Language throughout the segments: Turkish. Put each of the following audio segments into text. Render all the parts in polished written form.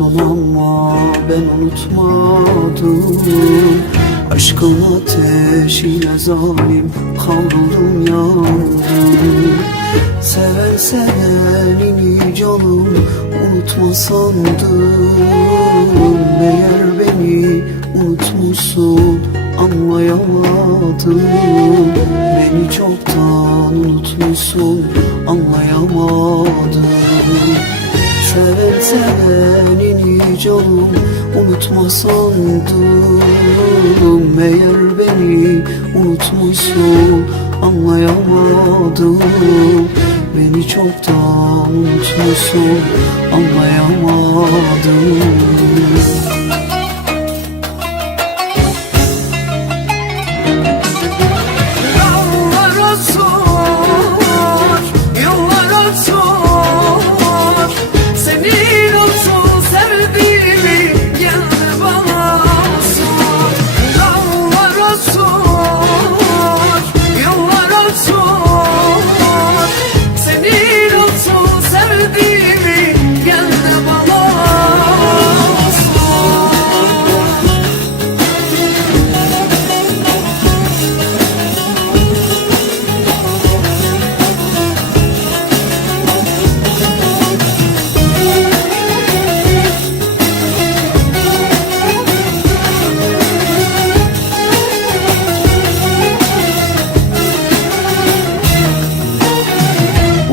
unuttun ama ben unutmadım. Aşkın ateşine zalim kavruldum yandım. Seven sevenini canım unutma sandım. Meğer beni unutmuşsun anlayamadım. Beni çoktan unutmuşsun anlayamadım. Seven sevenini canım unutma sandım. Meğer beni unutmuşsun anlayamadım. Beni çoktan unutmuşsun anlayamadım.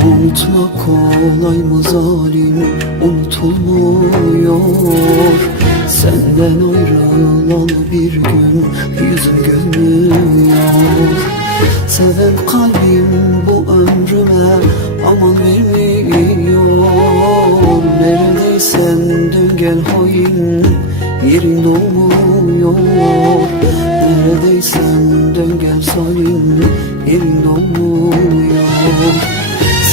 Unutmak kolay mı zalim, unutulmuyor. Senden ayrılan bir gün yüzüm gülmüyor. Seven kalbim bu ömrüme aman vermiyor. Neredeysen dön gel hain, yerin dolmuyor. Neredeysen dön gel salim, yerin dolmuyor.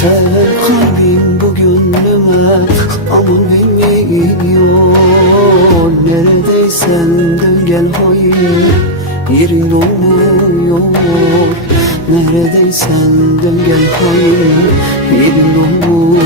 Seven kalbim bu gönlüme aman vermiyor. Neredeysen dön gel hain, yerin dolmuyor. Neredeysen dön gel hain, yerin dolmuyor.